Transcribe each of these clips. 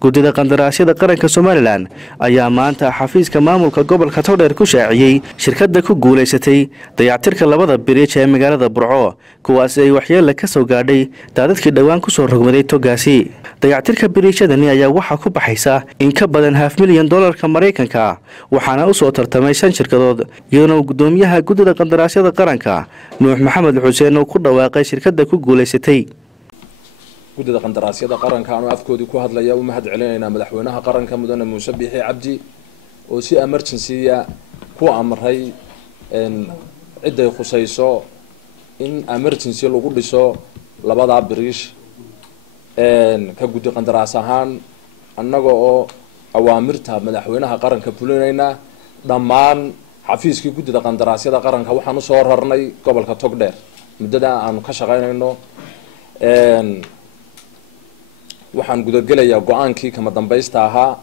Gudida Qandaraasyada qaranka Somaliland ayaa maanta xafiiska maamulka gobolka Togdheer ku shaaciyay shirkada ku guuleysatay dayactirka labada biriij ee magaalada Burco kuwaas ay waxyeello ka soo gaadhay daadadkii dhawaan ku soo rogmaday togaasi. Dayactirka biriijyadani ayaa waxa ku baxaysa in ka badan $500,000 Mareykanka waxaana u soo tartamay 5 shirkadood iyadoo gudoomiyaha Gudida Qandaraasyada qaranka Nuux Maxamed Xuseen oo ku dhawaaqay shirkada ku guuleysatay. Gudida Qandaraasyada qaranka aanu afkoodii ku hadlaya u mahad celinayna madaxweynaha qaranka mudane Muuse Biixi Cabdi oo si emergency ku amray ciday khusayso in emergency lagu dhiso labada biriish ka guddi qandaraas ahaan annaga oo awaamirta madaxweynaha qaranka fulinayna dhammaan xafiiskii Gudida Qandaraasyada qaranka waxaan u soo rarnay gobolka Togdheer muddada aanu ka shaqeynayno waxaan gudagelayaa go'aankii kama dambaysta ahaa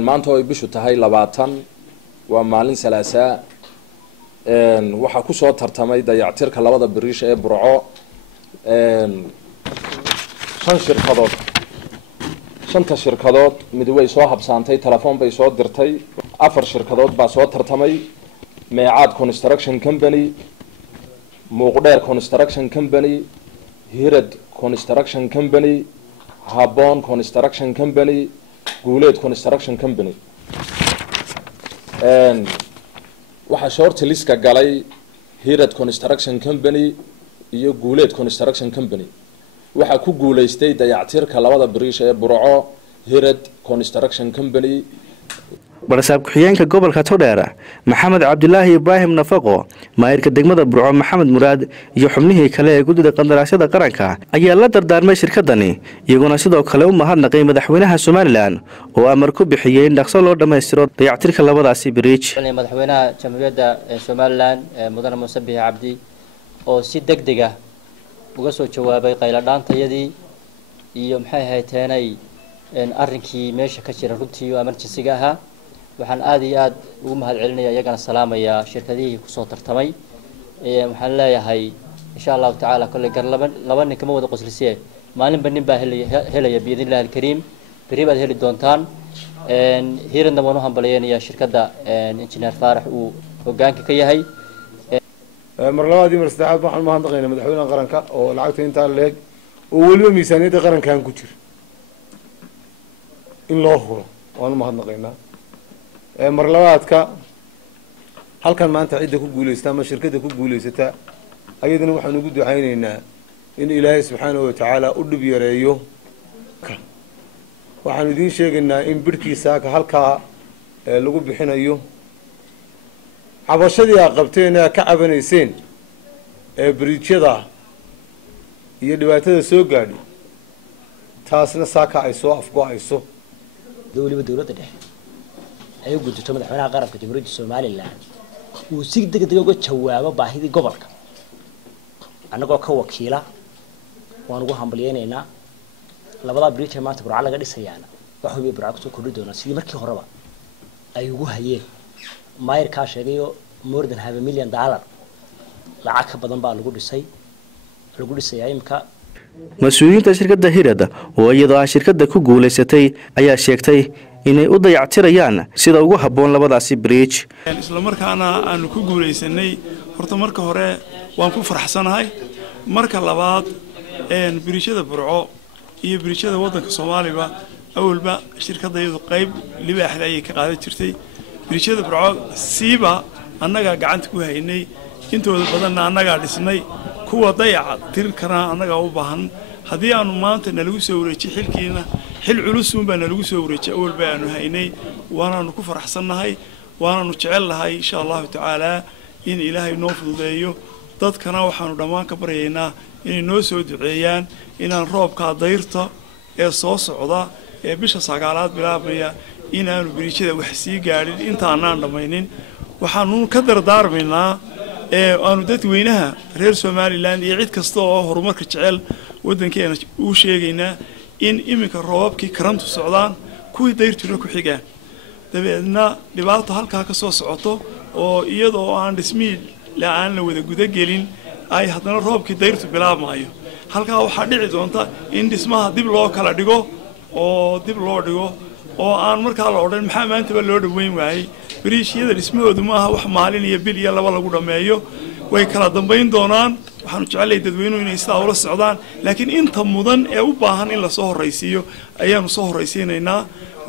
maanta oo ay bishu tahay 20 waa maalin Salaasaa waxa ku soo tartamay dayactirka labada biriish ee Burco 5 shirkadood 5 shirkadood mid way soo habsaantay telefoon bay soo dirtay 4 shirkadood baa soo tartamay Meecaad Construction Company Muuqdheer Construction Company Hirad Construction Company Habon Construction Company, Guuleed Construction Company. Waxa short list-ka galay Hirad Construction Company iyo Guuleed Construction Company. Waxa ku guuleystay dayactirka labada biriish ee Burco Hirad Construction Company. Barsaab ku-xigeenka gobolka Togdheer Maxamed Cabdilaahi Ibraahim Nafaqo maayirka degmada Burco Maxamed Muraad iyo xubnihii kale ee Gudida Qandaraasyada qaranka ayaa la dardaarmay shirkadani iyaguna sidoo kale u mahadnaqay madaxweynaha Somaliland oo amar ku bixiyay in dhaqso loo dhameystiro dayactirka labadaasi biriij. Madaxweynaha Jamhuuriyadda Somaliland mudane Muuse Biixi Cabdi oo si degdeg ah uga soo jawaabay qayladhaantayadii iyo maxay ahaayeenay arrinkii meesha ka jira runtii oo emergency-ga ahaa waxaan aad iyo aad ugu mahad celinayaa iyagana salaamaya shirkadihii ku soo tartamay waxaan leeyahay insha Allah ta'ala kulli gar laba nin kama wada qoslisay maalinba nin baa helaya biidinilaahi kariim bari baad heli doontaan hiirna waan u hambalyeynaya shirkada engineer Faarax uu hoggaanka ka yahay mar labaadii mar saddexaad waxaan mahadnaqaynaa madaxweynaha qaranka oo lacagta inta leeg oo waliba miisaaniyadda qarankan ku jira in loo huro waan mahadnaqaynaa mar labaadka halkan maanta cidda ku guuleysata ama shirkada ku guuleysata ayadana waxaan ugu ducaynaynaa in Ilaahay subxaanahu wa ta'ala u dhib yareeyo waxaan idin sheegaynaa in bidhkiisa ka halka lagu bixinayo cabashadii ay qabteen ka cabanayseen biriijyada iyo dhibaatada soo gaadhay taasna saaka ay soo afgo'ayso dawladda dhexe ay guddiso madaxweynaha qaranka Jamhuuriyadda Somaliland uu si degdeg uga jawaabo baahidii gobolka anagoo ka wakiila waan ugu hambalyeynaa labada bridge maanta Burco laga dhisayaana waxa uu Burco soo kordhi doona sidii markii horeba ay ugu hayeen maayir ka sheegayo more than $5 million lacag ka badan baa lagu dhisay imka mas'uuliyiinta shirkadda Hirad oo iyadoo shirkadda ku guuleysatay ayaa sheegtay inay u dayactirayaan sida ugu haboon labadaasi bridge isla markaana aanu ku guuleysanay horta marka hore waan ku faraxsanahay marka labaad biriijyada Burco iyo biriijyada wadanka Soomaaliya awalba shirkadayadu qayb libaaxda ay ka qaadan jirtay biriijyada Burco siiba annaga gacanta ku haynay intooda badan annaga dhisnay kuwa dayactir kana annaga u baahan hadii aanu maanta nalagu soo wareejiyay xilkiina xil culus baa nalagu soo wareejiyay awal baanu haynay waanaanu ku faraxsanahay waanaanu jecelahay insha Allah ta'ala in Ilaahay noo fududeeyo dadkana waxaanu dhamaan ka baryaynaa inay noo soo duceeyaan inaan roobka dayrta ee soo socda ee bisha 9aad bilaabaya inaanu biriijyada wax sii gaadhin inta aanan dhamaynin waxaanu ka dardaarmaynaa aanu dadweynaha reer Somaliland iyo cid kasta oo horumarka jecel wadankeena uu sheegaynaa in iminka roobabkii karantu socdaan kuwii dayrtuna ku xigaan dabeedna dhibaato halka ka soo socoto oo iyadoo aan dhismii la wada guda gelin ay haddana roobkii dayrtu bilaabmaayo halka waxa dhici doonta in dhismaha dib loo kala dhigo oo dib loo dhigo oo aan markaa la odhan maxaa maantaba loo dhaweyn waayey biriijyada dhismahoodu maaha wax maalin iyo bil iyo laba lagu dhammeeyo way kala dambayn doonaan waxaanu jecelahay dadweynuhu inay sidaa ula socdaan laakiin inta mudan ee u baahan in lasoo horraysiiyo ayaanu soo horraysiinaynaa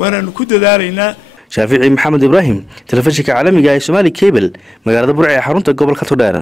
waanaanu ku dadaalaynaa shaafici maxamed ibraahim telefishinka caalamiga ee Somali Cable magaalada Burco ee xarunta gobolka Togdheer